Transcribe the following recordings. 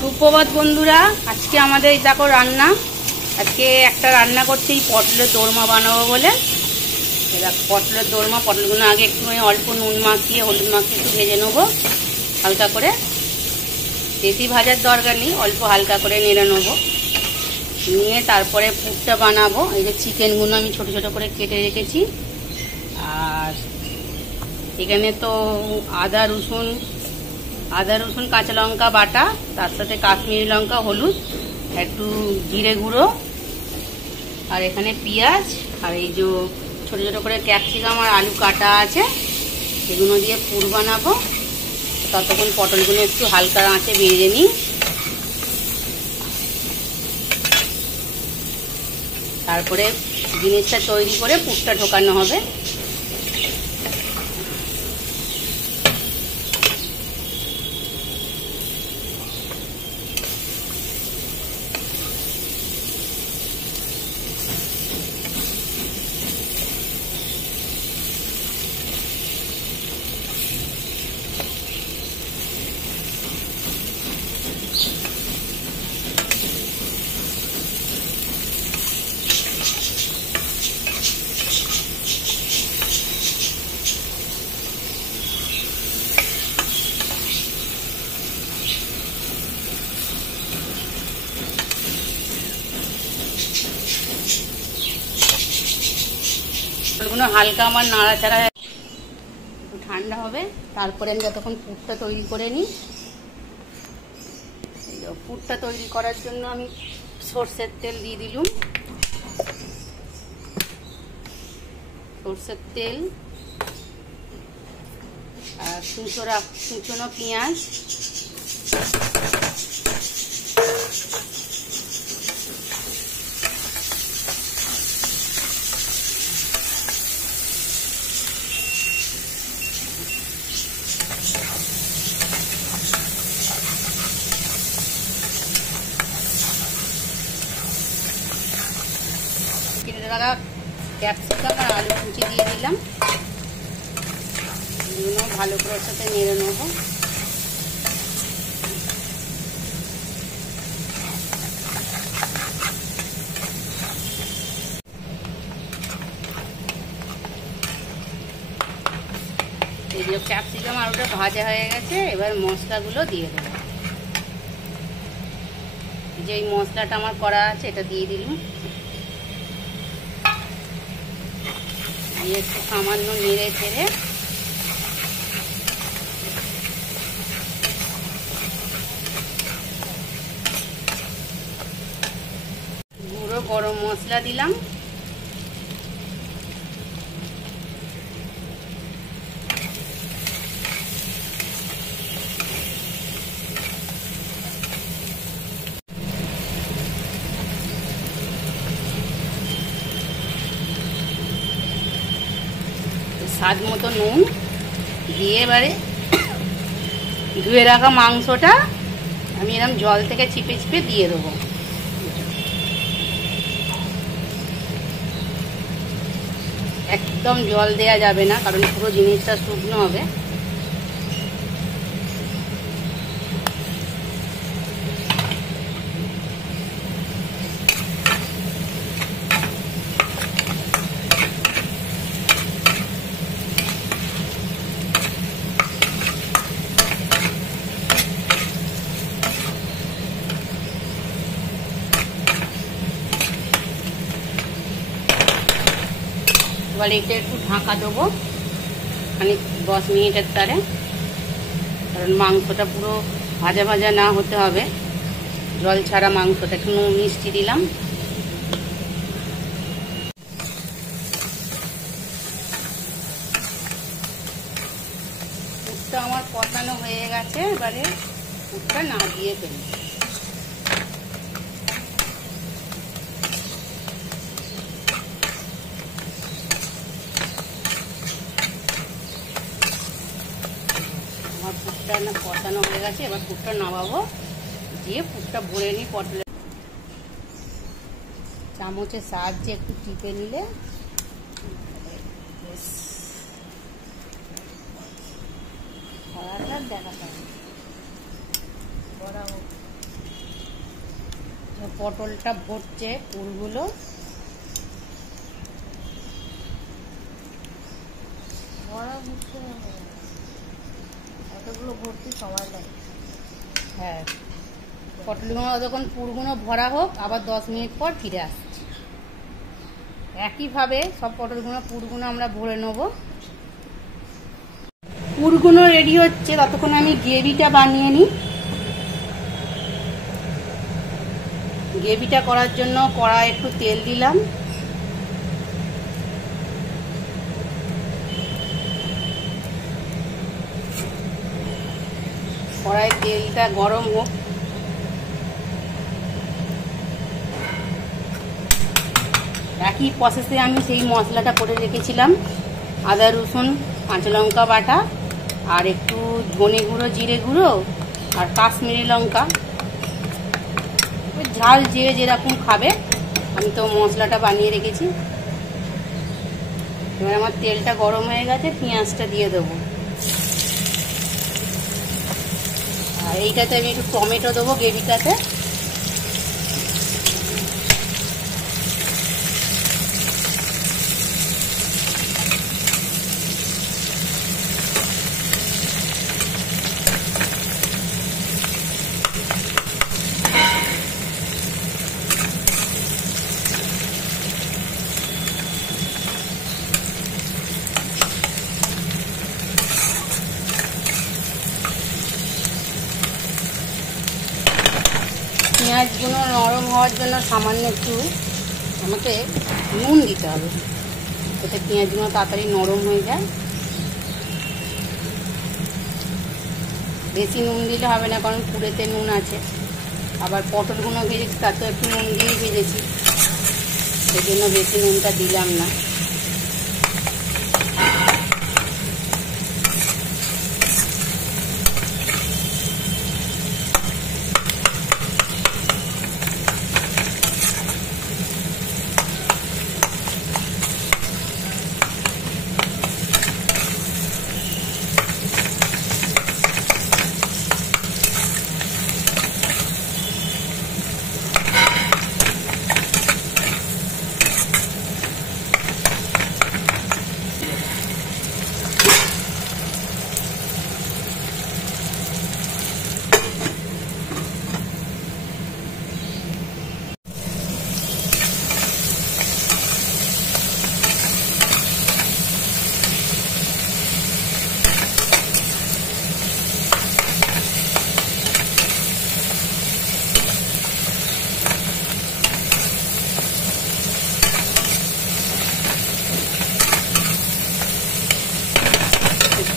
সুপ্রভাত বন্ধুরা, আজকে আমাদের দেখো রান্না। আজকে একটা রান্না করছি পটলের দোরমা বানাবো বলে। পটলের দোরমা, পটলগুলো আগে একটু অল্প নুন মাখিয়ে হলুদ মাখিয়ে একটু ভেজে নেবো হালকা করে। বেশি ভাজার দরকার নেই, অল্প হালকা করে নেড়ে নেবো। নিয়ে তারপরে পুরটা বানাবো। এই যে চিকেনগুলো আমি ছোট ছোট করে কেটে রেখেছি। আর এখানে তো আদা রসুন কাঁচা লঙ্কা বাটা, তার সাথে কাশ্মীরি লঙ্কা, হলুদ, একটু জিরে গুঁড়ো, আর এখানে পেঁয়াজ, আর এই যে ছোট ছোট করে ক্যাপসিকাম আর আলু কাটা আছে, এগুলো দিয়ে পুর বানাবো। ততক্ষণ পটলগুলো একটু হালকা আঁচে ভেজে নিই। তারপরে জিনিসটা তৈরি করে পুরটা ঢোকানো হবে। হালকা আমার নাড়াচাড়া একটু ঠান্ডা হবে, তারপরে আমি যতক্ষণ পুরটা তৈরি করে নিই। পুরটা তৈরি করার জন্য আমি সরষের তেল দিয়ে দিলুম। সরষের তেল আর কুচনো পেঁয়াজ, ক্যাপসিকাম আর আলু কুচি দিয়ে দিলাম। এগুলো ভালো করে ওর সাথে নেড়ে নেবো। এই যে ক্যাপসিকাম আলুটা ভাজা হয়ে গেছে, এবার মশলাগুলো দিয়ে দেবো। যে এই মশলাটা আমার করা আছে এটা দিয়ে দিলাম। একটু সামান্য নেড়ে ছেড়ে গুঁড়ো গরম মশলা দিলাম। স্বাদ মতো নুন দিয়ে এবারে ধুয়ে রাখা মাংসটা আমি এরকম জল থেকে চিপে চিপে দিয়ে দেবো। একদম জল দেয়া যাবে না, কারণ পুরো জিনিসটা শুকনো হবে। এবার এটা একটু ঢাকা দেবো মানে 10 মিনিটের তারে, কারণ মাংসটা পুরো ভাজা ভাজা না হতে হবে, জল ছাড়া মাংসটা। একটু মিষ্টি দিলাম। পুরটা আমার কষানো হয়ে গেছে, এবারে পুরটা নাড়িয়ে ফেলি। পুরটা কষানো হয়ে গেছে, এবার পুরটা নামাবো, দিয়ে পুরটা ভরে নিই। পটলে চামচের সাহায্যে একটু টিপে নিলে দেখা পাবে। বড়া পটলটা ভরছে ফুলগুলো। এতগুলো ভর্তি সময় লাগে। হ্যাঁ, পটলগুলো যখন পুরগুলো ভরা হোক, আবার 10 মিনিট পর ফিরে আসছি। একইভাবে সব পটলগুলো পুরগুলো আমরা ভরে নেব। পুরগুলো রেডি হচ্ছে, ততক্ষণ আমি গ্রেভিটা বানিয়ে নিই। গ্রেভিটা করার জন্য কড়াই একটু তেল দিলাম। কড়াই তেলটা গরম হোক। একই প্রসেসে আমি সেই মশলাটা করে রেখেছিলাম, আদা রসুন কাঁচা লঙ্কা বাটা আর একটু ধনে গুঁড়ো জিরে গুঁড়ো আর কাশ্মীরি লঙ্কা, ঝাল যে যেরকম খাবে। আমি তো মশলাটা বানিয়ে রেখেছি। এবার আমার তেলটা গরম হয়ে গেছে, পেঁয়াজটা দিয়ে দেবো। আর এইটাতে আমি একটু টমেটো দেবো গ্রেভিটাতে। পেঁয়াজগুলো নরম হওয়ার জন্য সামান্য একটু আমাকে নুন দিতে হবে, যাতে পেঁয়াজগুলো তাড়াতাড়ি নরম হয়ে যায়। বেশি নুন দিলে হবে না, কারণ পুরেতে নুন আছে। আবার পটলগুলো ভেজেছি তাতে একটু নুন দিয়েই ভেজেছি, সেই জন্য বেশি নুনটা দিলাম না।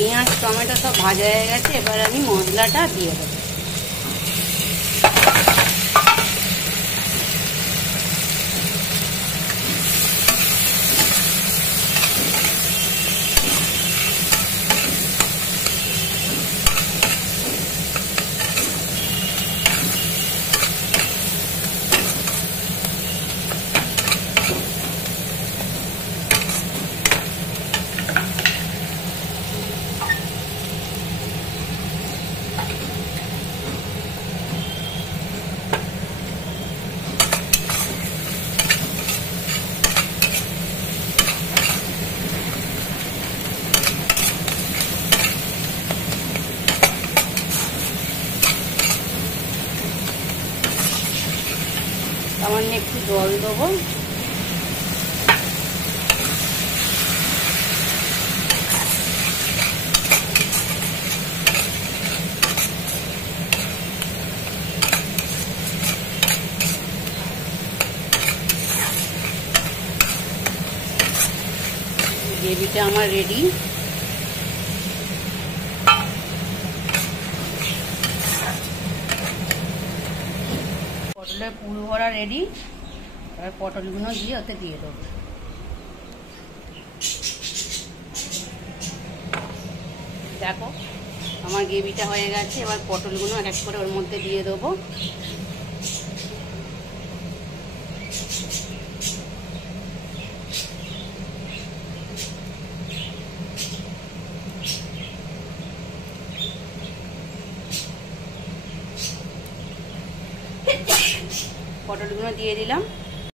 পেঁয়াজ টমেটো সব ভাজা হয়ে গেছে, এবার আমি মশলাটা দিয়ে দেবো। সামান্য একটু জল দেবো। গ্রেভিটা আমার রেডি। পটলের পুর ভরা রেডি। এবার পটলগুলো দিয়ে ওতে দিয়ে দেবো। দেখো আমার গ্রেভিটা হয়ে গেছে। এবার পটলগুলো এক এক করে ওর মধ্যে দিয়ে দেবো। পটলগুলো দিয়ে দিলাম।